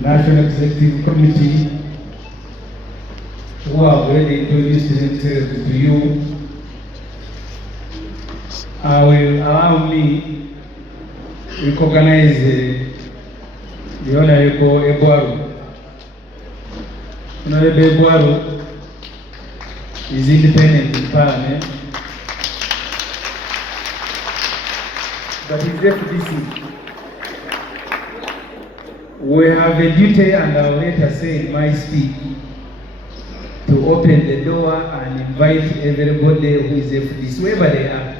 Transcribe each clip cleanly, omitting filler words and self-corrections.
National Executive Committee, who have already introduced themselves to you. I will allow me to recognize the Honorable Ebuaru. Honorable Ebuaru is independent in Parliament, but he's FDC. We have a duty, and I will later say in my speech, to open the door and invite everybody who is FDC, wherever they are.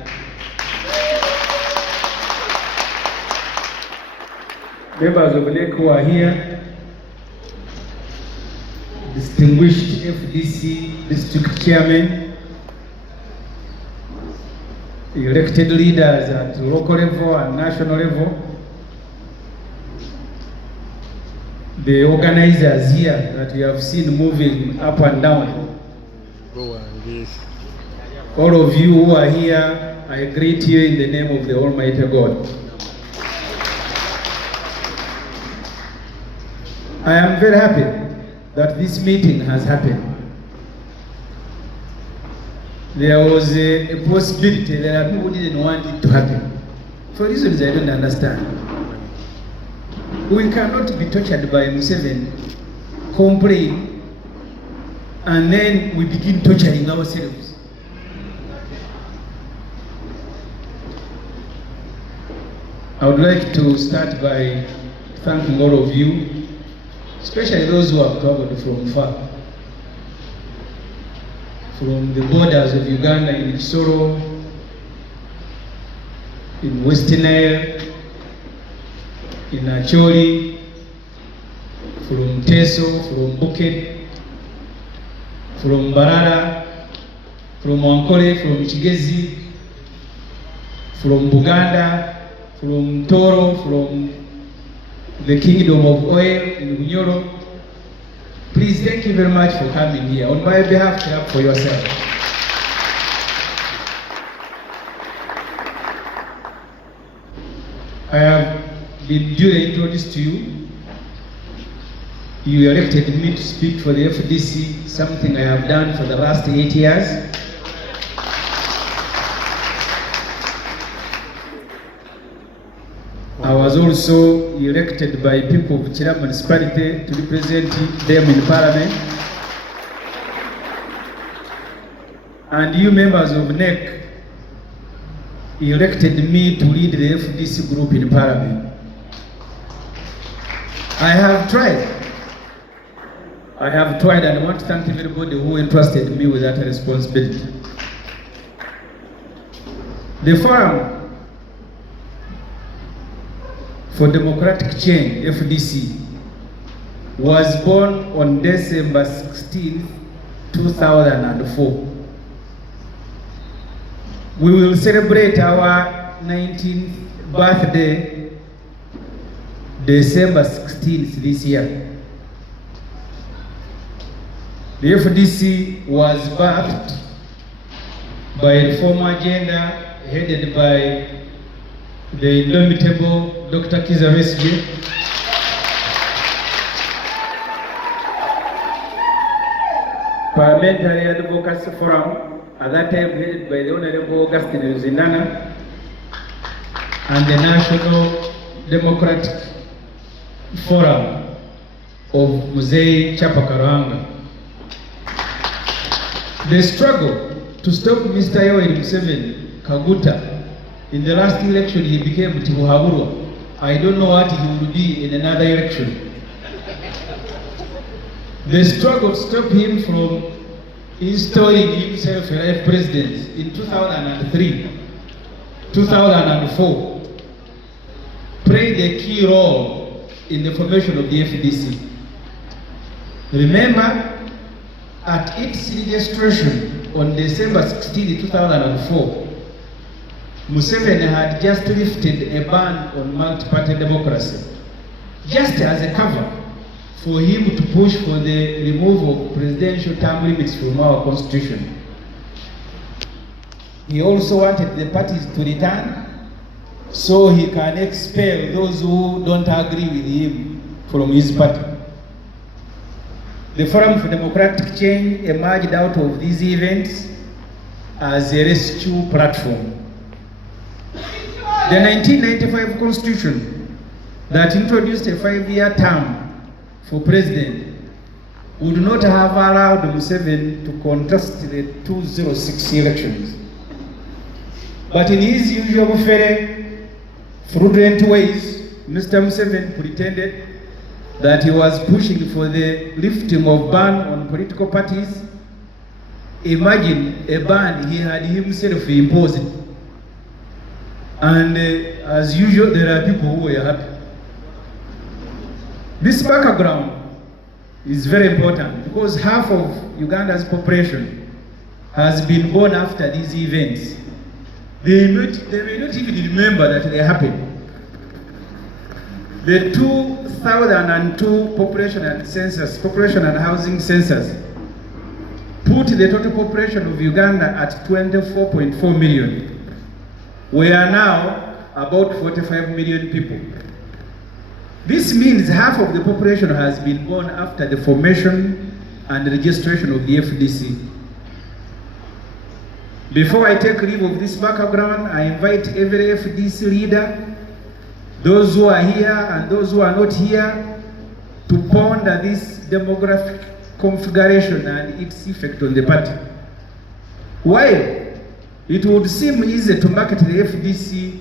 Members of the NEC who are here, distinguished FDC district chairmen, elected leaders at local level and national level, the organizers here that we have seen moving up and down, all of you who are here, I greet you in the name of the Almighty God. I am very happy that this meeting has happened. There was a possibility that people didn't want it to happen, for reasons I don't understand. We cannot be tortured by Museveni, complain, and then we begin torturing ourselves. I would like to start by thanking all of you, especially those who have traveled from far, from the borders of Uganda in Kisoro, in Western Nile, in Acholi, from Teso, from Buket, from Barara, from Wankole, from Chigezi, from Buganda, from Toro, from the Kingdom of Oil in Bunyoro. Please, thank you very much for coming here. On my behalf, clap for yourself. I have been duly introduced to you. You elected me to speak for the FDC, something I have done for the last 8 years. I was also elected by people of Chira municipality to represent them in Parliament. And you members of NEC elected me to lead the FDC group in Parliament. I have tried and I want to thank everybody who entrusted me with that responsibility. The Forum for Democratic Change, FDC, was born on December 16, 2004. We will celebrate our 19th birthday December 16th this year. The FDC was birthed by a reform agenda headed by the indomitable Dr. KIZZA. Parliamentary Advocacy Forum, at that time headed by the Honorable Augustine Zinana, and the National Democratic Forum of Musevenis Chapakaruhanga. The struggle to stop Mr. Yoweri Museveni Kaguta. In the last election, he became Timuhaburwa. I don't know what he will be in another election. The struggle to stop him from installing himself as president in 2003, 2004, played a key role in the formation of the FDC. Remember, at its registration on December 16, 2004, Museveni had just lifted a ban on multi-party democracy, just as a cover for him to push for the removal of presidential term limits from our constitution. He also wanted the parties to return so he can expel those who don't agree with him from his party. The Forum for Democratic Change emerged out of these events as a rescue platform. The 1995 Constitution that introduced a 5-year term for president would not have allowed Museveni to contest the 2006 elections. But in his usual very fraudulent ways, Mr. Museveni pretended that he was pushing for the lifting of ban on political parties. Imagine a ban he had himself imposed. And as usual, there are people who were happy. This background is very important because half of Uganda's population has been born after these events. They may not even remember that they happened. The 2002 population and housing census put the total population of Uganda at 24.4 million. We are now about 45 million people. This means half of the population has been born after the formation and registration of the FDC. Before I take leave of this background, I invite every FDC leader, those who are here and those who are not here, to ponder this demographic configuration and its effect on the party. While it would seem easy to market the FDC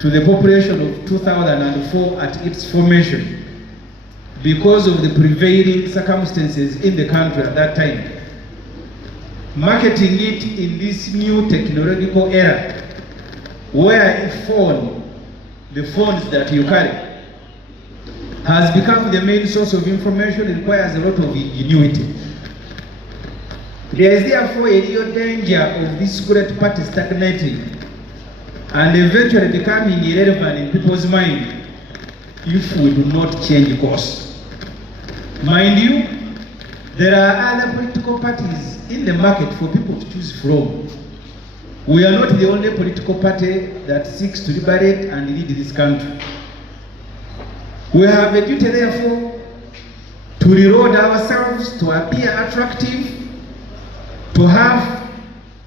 to the population of 2004 at its formation because of the prevailing circumstances in the country at that time, marketing it in this new technological era where the phones that you carry has become the main source of information, requires a lot of ingenuity. There is therefore a real danger of this great party stagnating and eventually becoming irrelevant in people's mind if we do not change course. Mind you, there are other political parties in the market for people to choose from. We are not the only political party that seeks to liberate and lead this country. We have a duty, therefore, to reload ourselves, to appear attractive, to half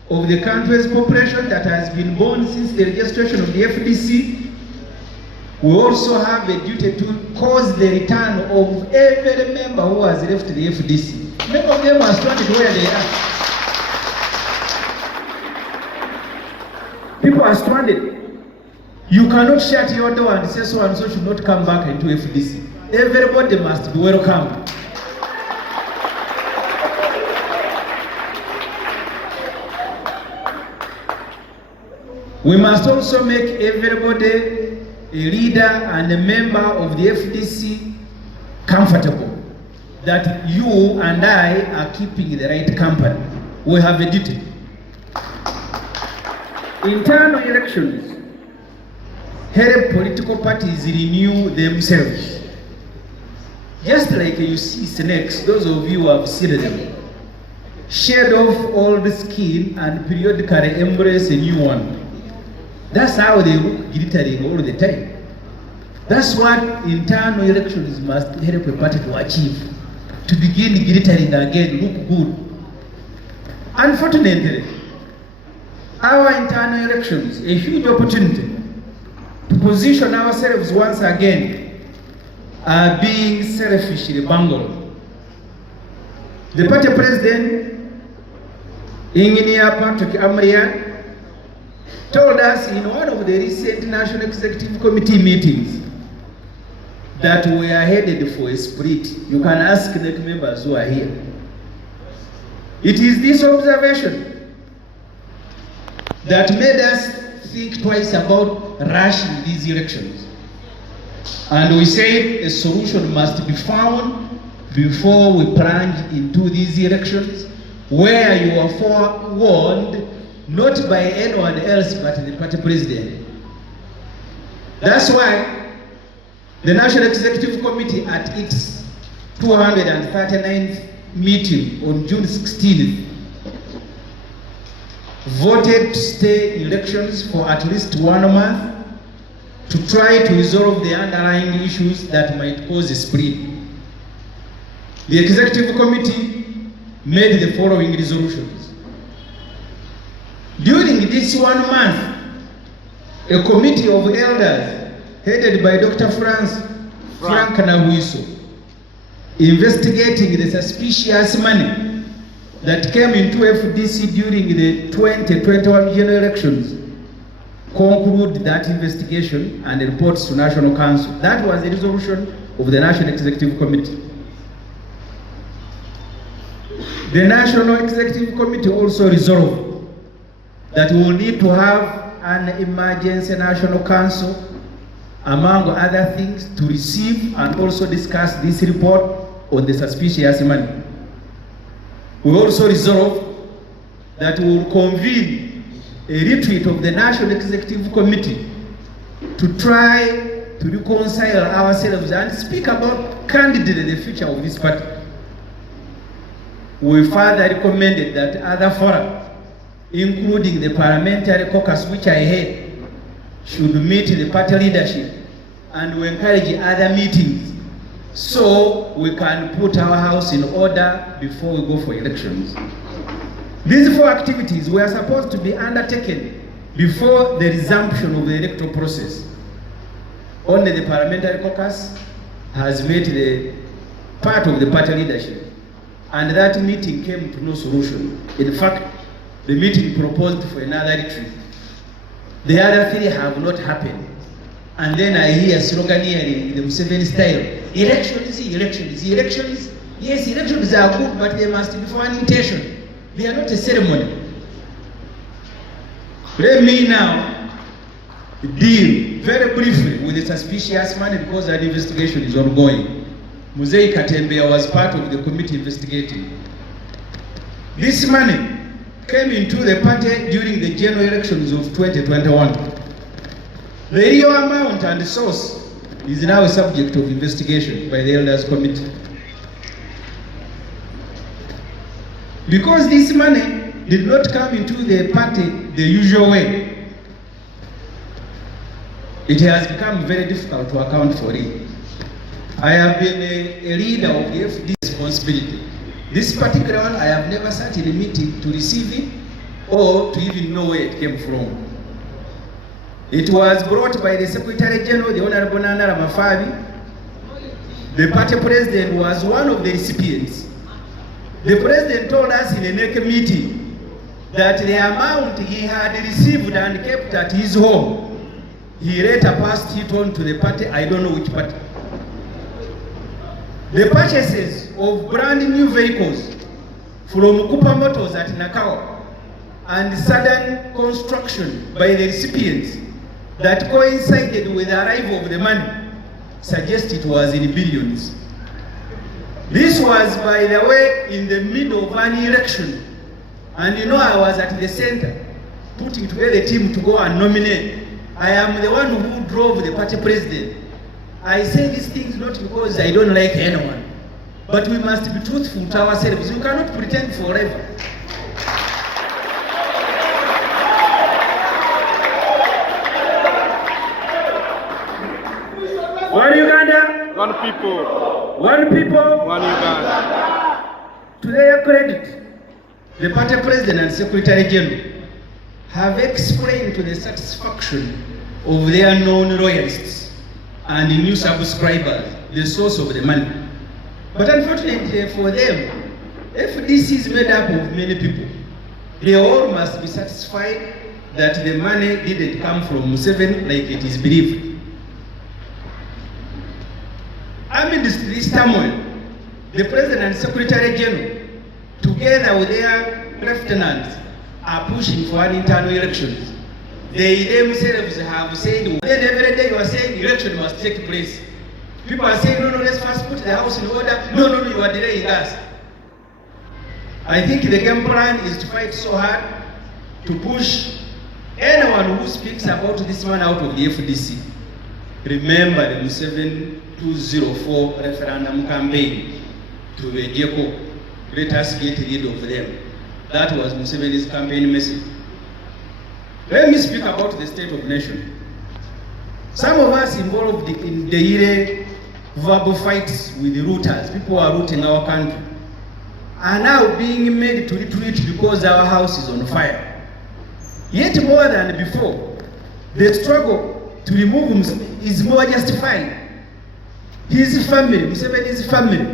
of the country's population that has been born since the registration of the FDC. We also have a duty to cause the return of every member who has left the FDC. Many of them are stranded where they are. People are stranded. You cannot shut your door and say so and so should not come back into FDC. Everybody must be welcome. We must also make everybody a leader and a member of the FDC comfortable that you and I are keeping the right company. We have a duty. Internal elections help political parties renew themselves. Just like you see snakes, those of you who have seen them, shed off old skin and periodically embrace a new one. That's how they look glittering all the time. That's what internal elections must help a party to achieve. To begin glittering again, look good. Unfortunately, our internal elections, a huge opportunity to position ourselves once again, are being selfishly bungled. The party president, Engineer Patrick Amuriat, told us in one of the recent National Executive Committee meetings that we are headed for a split. You can ask the members who are here. It is this observation that made us think twice about rushing these elections. And we said a solution must be found before we plunge into these elections, where you are forewarned not by anyone else but the party president. That's why the National Executive Committee at its 239th meeting on June 16th voted to stay elections for at least 1 month to try to resolve the underlying issues that might cause a split. The Executive Committee made the following resolutions. During this 1 month, a committee of elders headed by Dr. Frank Nahuiso, investigating the suspicious money that came into FDC during the 2021 general elections, conclude that investigation and reports to National Council. That was the resolution of the National Executive Committee. The National Executive Committee also resolved that we will need to have an emergency National Council, among other things, to receive and also discuss this report on the suspicious money. We also resolved that we will convene a retreat of the National Executive Committee to try to reconcile ourselves and speak about candidly the future of this party. We further recommended that other fora, including the parliamentary caucus which I head, should meet the party leadership and we encourage other meetings so we can put our house in order before we go for elections. These 4 activities were supposed to be undertaken before the resumption of the electoral process. Only the parliamentary caucus has met the part of the party leadership, and that meeting came to no solution. In fact, the meeting proposed for another retreat. The other 3 have not happened. And then I hear sloganeering in the Musevenis style, elections. Yes, elections are good, but they must be for an intention. They are not a ceremony. Let me now deal very briefly with the suspicious money because that investigation is ongoing. Muzei Katembea was part of the committee investigating. This money came into the party during the general elections of 2021. The real amount and source is now a subject of investigation by the Elders Committee. Because this money did not come into the party the usual way, it has become very difficult to account for it. I have been a leader of the FDC responsibility. This particular one, I have never sat in a meeting to receive it or to even know where it came from. It was brought by the Secretary General, the Honorable Nandala. The party president was one of the recipients. The president told us in a naked meeting that the amount he had received and kept at his home, he later passed it on to the party, I don't know which party. The purchases of brand new vehicles from Cooper Motors at Nakawa and sudden construction by the recipients that coincided with the arrival of the money suggest it was in billions. This was, by the way, in the middle of an election. And you know, I was at the center, putting together a team to go and nominate. I am the one who drove the party president. I say these things not because I don't like anyone, but we must be truthful to ourselves. You cannot pretend forever. One Uganda, one people, one people, one Uganda. To their credit, the party president and secretary general have explained to the satisfaction of their known loyalists and the new subscribers the source of the money. But unfortunately for them, FDC is made up of many people. They all must be satisfied that the money didn't come from Musevenis like it is believed. Amidst this turmoil, the President and Secretary General, together with their lieutenants, are pushing for an internal elections. They themselves have said, then every day you are saying election must take place. People are saying, no, let's first put the house in order. No, you are delaying us. I think the game plan is to fight so hard to push anyone who speaks about this man out of the FDC. Remember the Musevenis 204 referendum campaign to Vejeko. Let us get rid of them. That was Musevenis' campaign message. Let me speak about the state of the nation. Some of us involved in the verbal fights with the rooters, people who are rooting our country, are now being made to retreat because our house is on fire. Yet more than before, the struggle to remove him is more justified. His family, Museveni's family,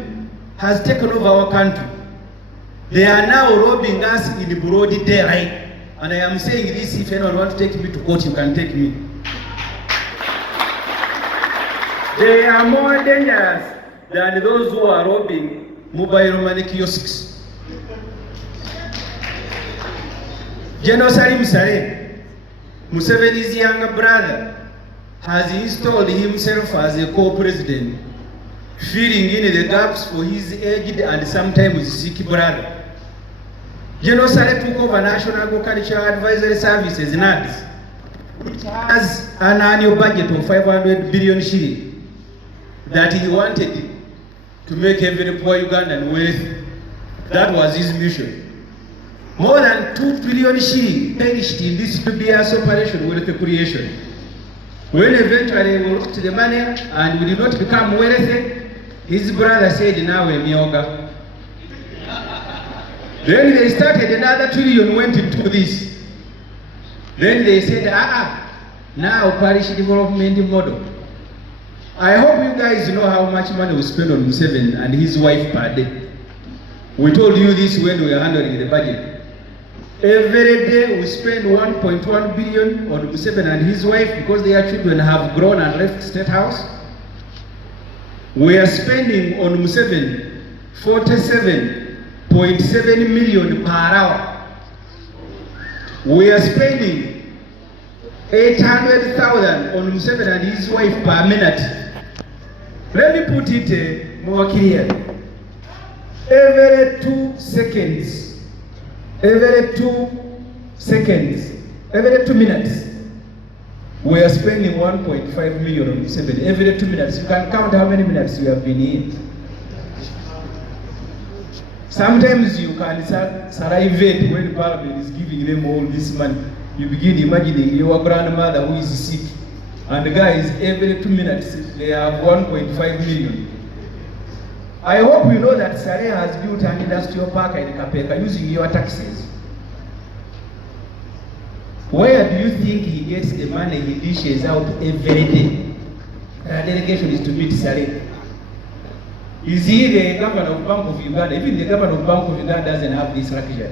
has taken over our country. They are now robbing us in broad daylight. And I am saying this, if anyone wants to take me to court, you can take me. They are more dangerous than those who are robbing mobile money kiosks. General Salim Saleh, Museveni's younger brother, has installed himself as a co-president, filling in the gaps for his aged and sometimes sick brother. General Saleh took over National Agricultural Advisory Services, NADS, which has an annual budget of 500 billion shilling that he wanted to make every poor Ugandan wealthy. That was his mission. More than 2 trillion shilling perished in this 2 years operation wealth creation. When eventually we looked at the money and we did not become wealthy, his brother said, now we're mioga. Then they started another trillion went into this. Then they said, now parish development model. I hope you guys know how much money we spend on Museveni and his wife per day. We told you this when we were handling the budget. Every day we spend 1.1 billion on Museveni and his wife because their children have grown and left State House. We are spending on Museveni 47.7 million per hour. We are spending 800,000 on Museveni and his wife per minute. Let me put it more clearly. Every 2 seconds, every 2 minutes, we are spending 1.5 million on Museveni. Every 2 minutes. You can count how many minutes you have been here. Sometimes you can salivate when Parliament is giving them all this money. You begin imagining your grandmother who is sick. And guys, every 2 minutes, they have 1.5 million. I hope you know that Saleh has built an industrial park in Kapeka using your taxes. Where do you think he gets the money he dishes out every day? The delegation is to meet Saleh. Is he the governor of Bank of Uganda? Even the governor of Bank of Uganda doesn't have this luxury.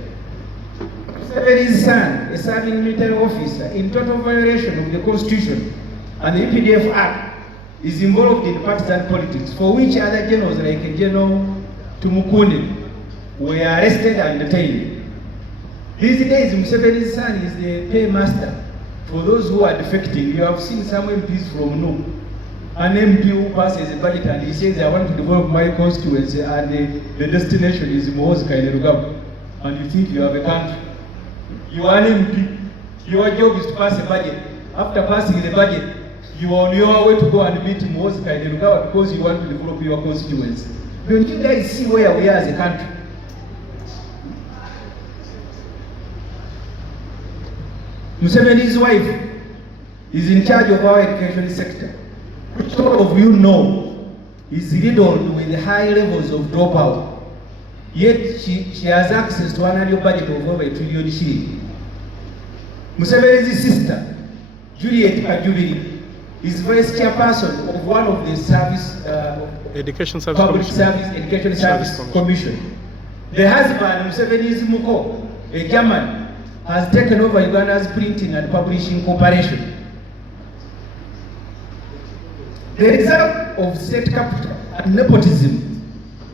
Museveni's son, a serving military officer, in total violation of the Constitution and the EPDF Act, is involved in partisan politics, for which other generals like General Tumukunde were arrested and detained. These days, Museveni's son is the paymaster for those who are defecting. You have seen some MPs from No. An MP who passes a budget and he says, I want to develop my constituency and the destination is Mohozika in Rugabo. And you think you have a country. You are an MP. Your job is to pass a budget. After passing the budget, you are on your way to go and meet Mohozika in Rugabo because you want to develop your constituency. Don't you guys see where we are as a country? Museveni's wife is in charge of our education sector, which all of you know is riddled with high levels of dropout. Yet she has access to an annual budget of over 1 trillion shilling. Museveni's sister, Juliet Ajubiri, is vice chairperson of one of the Education Service Public Commission. Service Education Service Commission. The husband, Museveni's Muko, a German, has taken over Uganda's printing and publishing corporation. The result of state capital and nepotism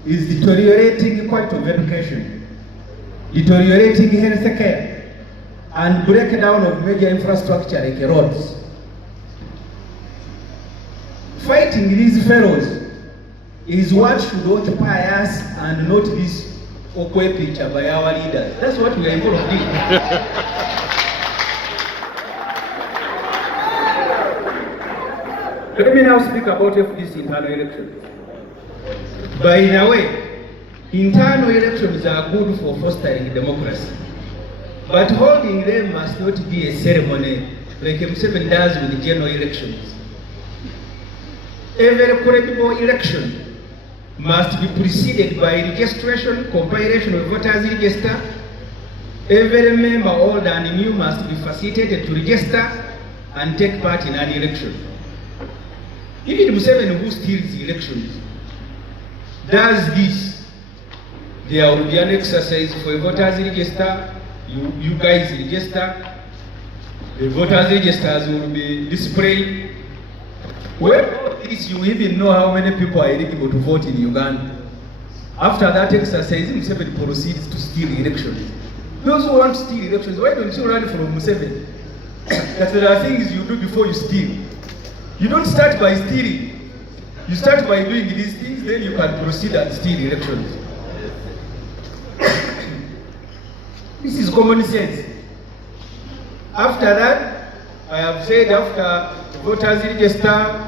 is deteriorating quality of education, deteriorating health care, and breakdown of major infrastructure like roads. Fighting these fellows is what should occupy us and not this okwe picture by our leaders. That's what we are involved in. Let me now speak about FDC internal elections. By the way, internal elections are good for fostering democracy, but holding them must not be a ceremony like Museveni does with general elections. every credible election must be preceded by registration, compilation of voters register. Every member, old and new, must be facilitated to register and take part in an election. Even Musevenis, who steals elections, does this. There will be an exercise for a voters register. You guys register. The voters registers will be displayed. Well, this you even know how many people are eligible to vote in Uganda. After that exercise, Musevenis proceeds to steal elections. Those who want to steal elections, why don't you run from Musevenis? That there are things you do before you steal. You don't start by stealing. You start by doing these things, then you can proceed and steal elections. This is common sense. After that, I have said after voters register,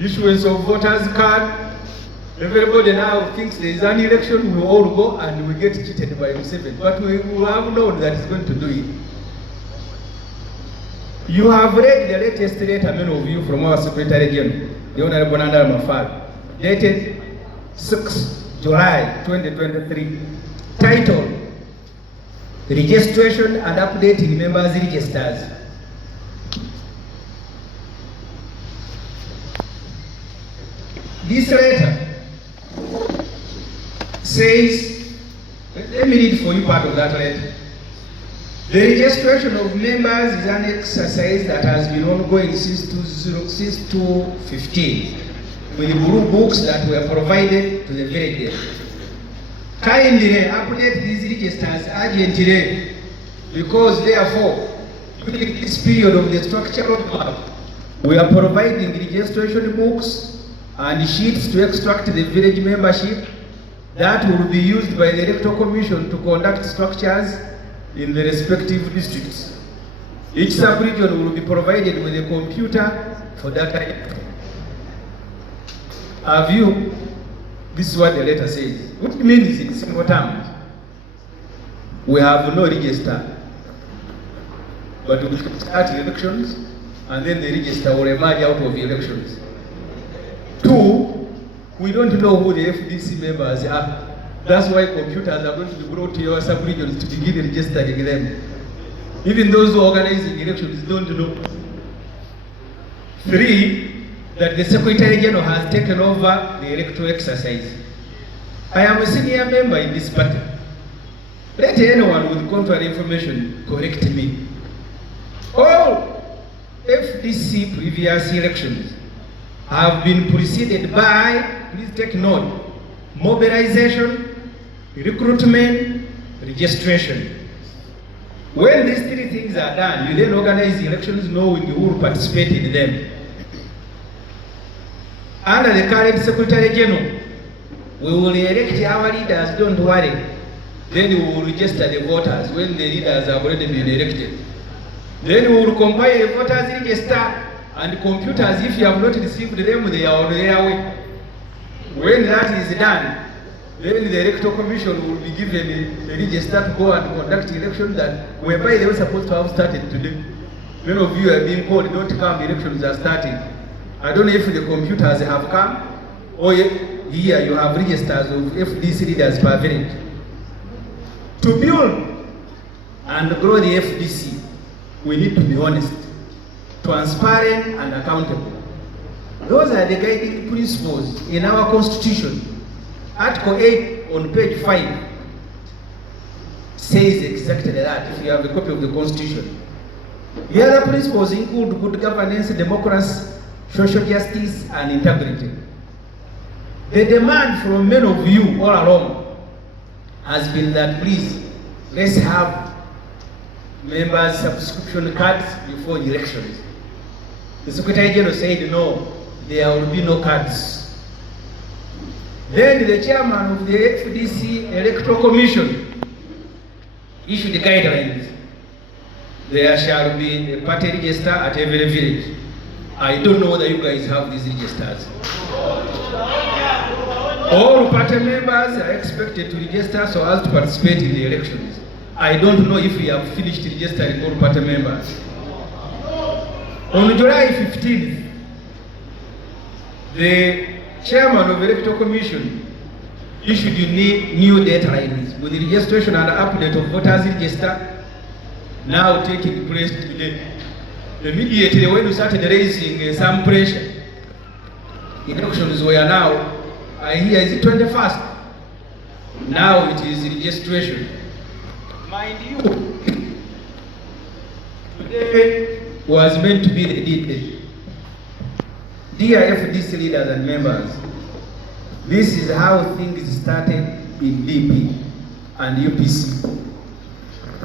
issuance of voters card, everybody now thinks there is an election, we all go and we get cheated by Musevenis. But we have known that he's going to do it. You have read the latest letter, many of you, from our Secretary General, the Honorable Nandala, dated 6 July 2023, titled Registration and Updating Members' Registers. This letter says, let me read for you part of that letter. The registration of members is an exercise that has been ongoing since 2015 with the blue books that were provided to the villages. Kindly update these registers urgently, because therefore, during this period of the structural work, we are providing registration books and sheets to extract the village membership that will be used by the Electoral Commission to conduct structures in the respective districts. Each sub-region will be provided with a computer for data entry. This is what the letter says. What it means in simple terms, we have no register, but we start elections and then the register will emerge out of the elections. 2, we don't know who the FDC members are. That's why computers are going to be brought to your sub-regions to begin registering them. Even those who are organizing elections don't know. 3, that the Secretary General has taken over the electoral exercise. I am a senior member in this party. Let anyone with contrary information correct me. All FDC previous elections have been preceded by, please take note, mobilization, recruitment, registration. When these 3 things are done, you then organize the elections knowing who will participate in them. Under the current Secretary General, we will elect our leaders, don't worry. Then we will register the voters when the leaders have already been elected. Then we will compile the voters register, and computers, if you have not received them, they are on their way. When that is done, then the Electoral Commission will be given a register to go and conduct elections that whereby they were supposed to have started today. Many of you are being called, don't come, elections are starting. I don't know if the computers have come, or here you have registers of FDC leaders per village. To build and grow the FDC, we need to be honest, transparent and accountable. Those are the guiding principles in our Constitution. Article 8 on page 5 says exactly that, if you have a copy of the Constitution. The other principles include good governance, democracy, social justice, and integrity. The demand from many of you all along has been that, please, let's have members' subscription cards before the elections. The Secretary General said, no, there will be no cards. Then the chairman of the FDC Electoral Commission issued the guidelines. There shall be a party register at every village. I don't know whether you guys have these registers. All party members are expected to register so as to participate in the elections. I don't know if we have finished registering all party members. On July 15th, The chairman of the Electoral Commission issued new data lines with the registration and update of voters register now taking place today. Immediately when we started raising some pressure, elections were now, I hear is it 21st? Now it is registration. Mind you, today was meant to be the D-Day. Dear FDC leaders and members, this is how things started in DP and UPC.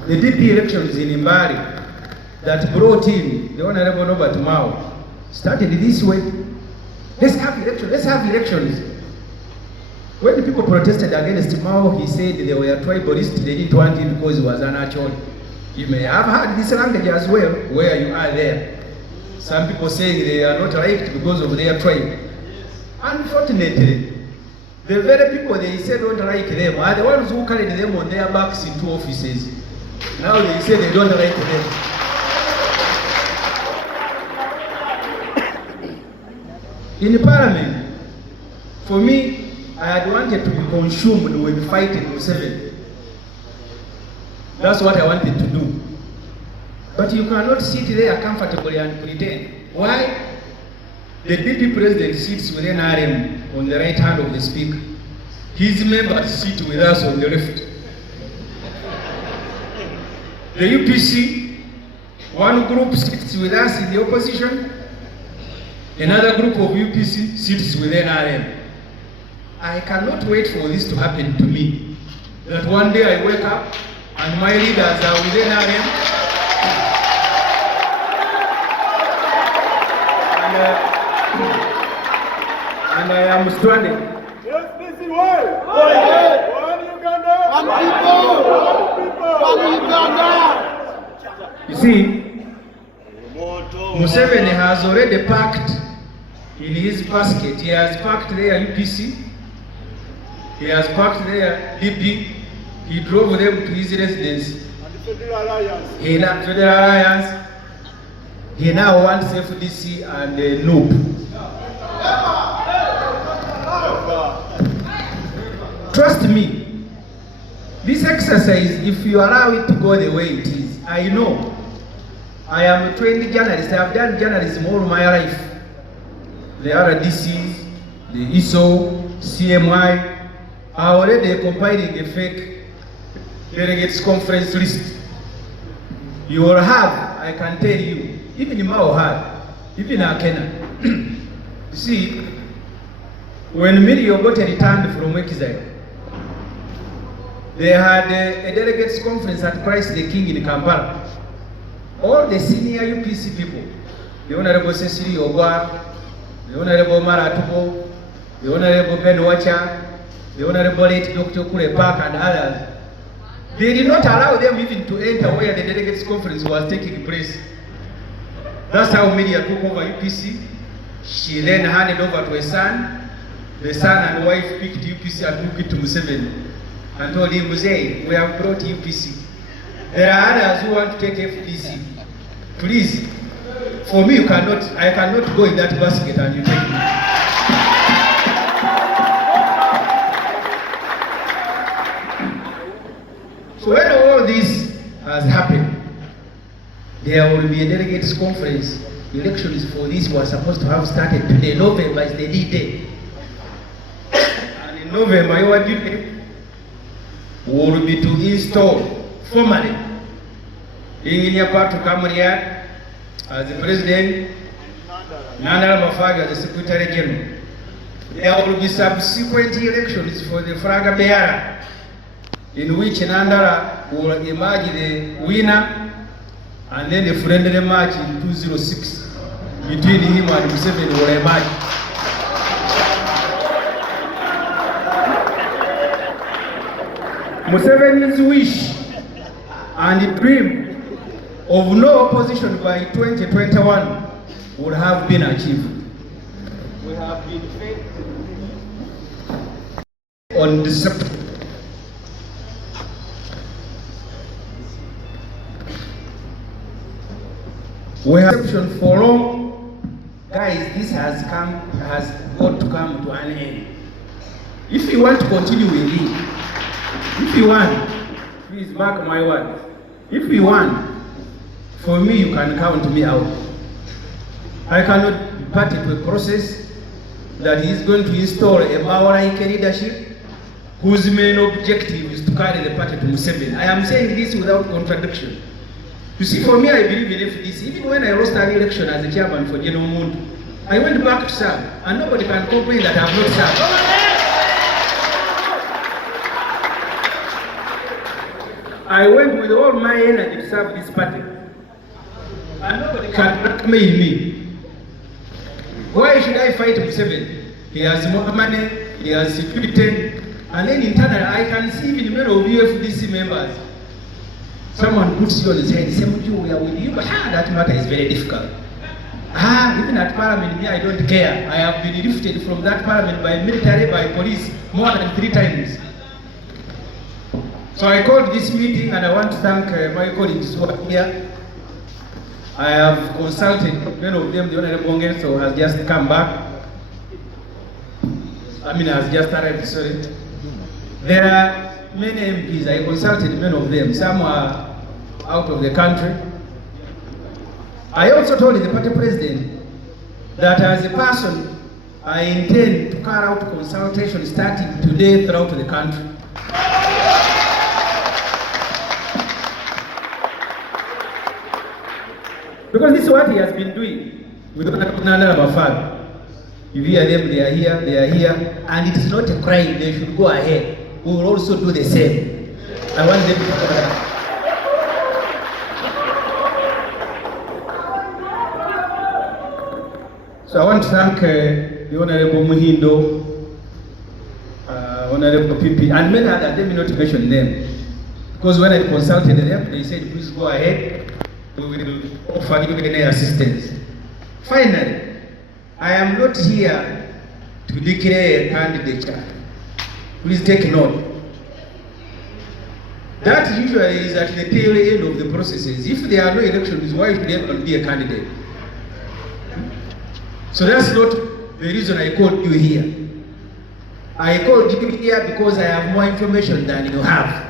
The DP elections in Imbari that brought in the Honorable Robert Mao started this way. Let's have elections. When the people protested against Mao, he said they were tribalists, they didn't want him because he was an actual. You may have heard this language as well, where you are there. Some people saying they are not liked because of their tribe. Unfortunately, the very people they say don't like them are the ones who carried them on their backs into offices. Now they say they don't like them. In Parliament, for me, I had wanted to be consumed with fighting Museveni. That's what I wanted to do. But you cannot sit there comfortably and pretend. Why? The DP president sits with NRM on the right hand of the speaker. His members sit with us on the left. The UPC, one group sits with us in the opposition, another group of UPC sits with NRM. I cannot wait for this to happen to me. That one day I wake up and my leaders are with NRM. And I am stranded. Yes, this is why. One Uganda. One people. One Uganda. You see, Museveni has already packed in his basket. He has packed there UPC. He has packed there DP. He drove them to his residence. And the Federal Alliance. Federal Alliance. He now wants FDC and NUP. Trust me, this exercise, if you allow it to go the way it is, I know. I am a trained journalist. I have done journalism all my life. The RDCs, the ISO, CMI, are already compiling a fake delegates conference list. You will have, I can tell you, even Mao had, even Akena. You see, when Mirio got returned from exile, they had a delegates conference at Christ the King in Kampala. All the senior UPC people, the Honorable Cecily Ogwa, the Honorable Maratubo, the Honorable Ben Wacha, the Honorable late Dr. Kure Park and others, they did not allow them even to enter where the delegates conference was taking place. That's how media took over UPC. She then handed over to a son. The son and wife picked UPC and took it to Museveni and told him, Muzei, we have brought UPC. There are others who want to take FDC. Please, for me, I cannot go in that basket and you take me. So when all this has happened, there will be a delegates conference. Elections for this were supposed to have started today. November is the D-Day. And in November, your duty will be to install formally Engineer Patrick Amuriat as the president, Nandala Mafaga as the secretary general. There will be subsequent elections for the Fraga Beara, in which Nandala will emerge the winner, and then the friendly match in 2006 between him and Museveni will emerge. Museveni's wish and dream of no opposition by 2021 would have been achieved. We have been faithful on discipline. We have deception for long. guys, this has got to come to an end. If you want to continue with it, if you want, please mark my word. If you want, for me, you can count me out. I cannot be party to a process that is going to install a power-like leadership whose main objective is to carry the party to Museveni. I am saying this without contradiction. You see, for me, I believe in FDC. Even when I lost an election as a chairman for General Mundu, I went back to serve, and nobody can complain that I have not served. I went with all my energy to serve this party, and nobody can blackmail me. Why should I fight Museveni? He has more money, he has security, and then internally I can see even many of UFDC members. Someone puts you on his head, Ssemujju, we are with you, but that matter is very difficult. Even at Parliament, me, I don't care. I have been lifted from that Parliament by military, by police, more than 3 times. So I called this meeting, and I want to thank my colleagues who are here. I have consulted many of them. The Honorable Ngenso has just come back. Has just arrived, sorry. There are many MPs, I consulted many of them. Some are out of the country. I also told the party president that as a person, I intend to carry out consultations starting today throughout the country. Because this is what he has been doing with Nandala. You hear them, they are here, and it is not a crime, they should go ahead. We will also do the same. I want them to do that. So I want to thank the Honorable Muhindo, Honorable Pipi, and many others. Let me not mention them. Because when I consulted them, they said, please go ahead, we will offer you any assistance. Finally, I am not here to declare a candidature. Please take note. That usually is at the tail end of the processes. If there are no elections, why should anyone be a candidate? So that's not the reason I called you here. I called you here because I have more information than you have.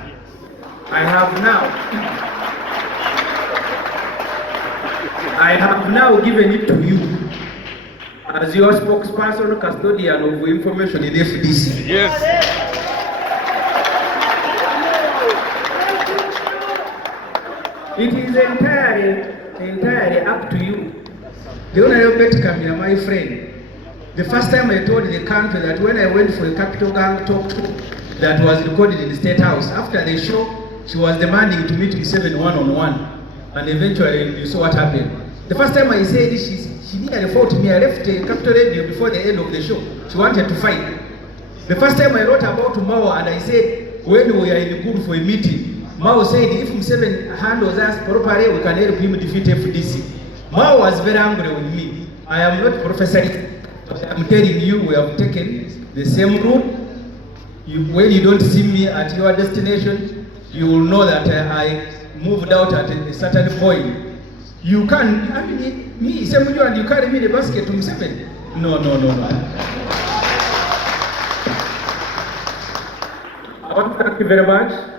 I have now given it to you as your spokesperson, custodian of information in FDC. Yes. It is entirely up to you. The Honorable Betkamia, my friend, the first time I told the country that when I went for a capital gang talk that was recorded in the State House, after the show, she was demanding to meet Museveni one-on-one, and eventually you saw what happened. The first time I said this, she nearly fought me. I left the Capital Radio before the end of the show. She wanted to fight. The first time I wrote about Mao, and I said, when we are in good for a meeting, Mao said, if Museveni handles us properly, we can help him defeat FDC. Mao was very angry with me. I am not prophesying, but I am telling you, we have taken the same route. When you don't see me at your destination, you will know that I moved out at a certain point. You can, me, Ssemujju, and you carry me the basket to Museveni. No. I want to thank you very much.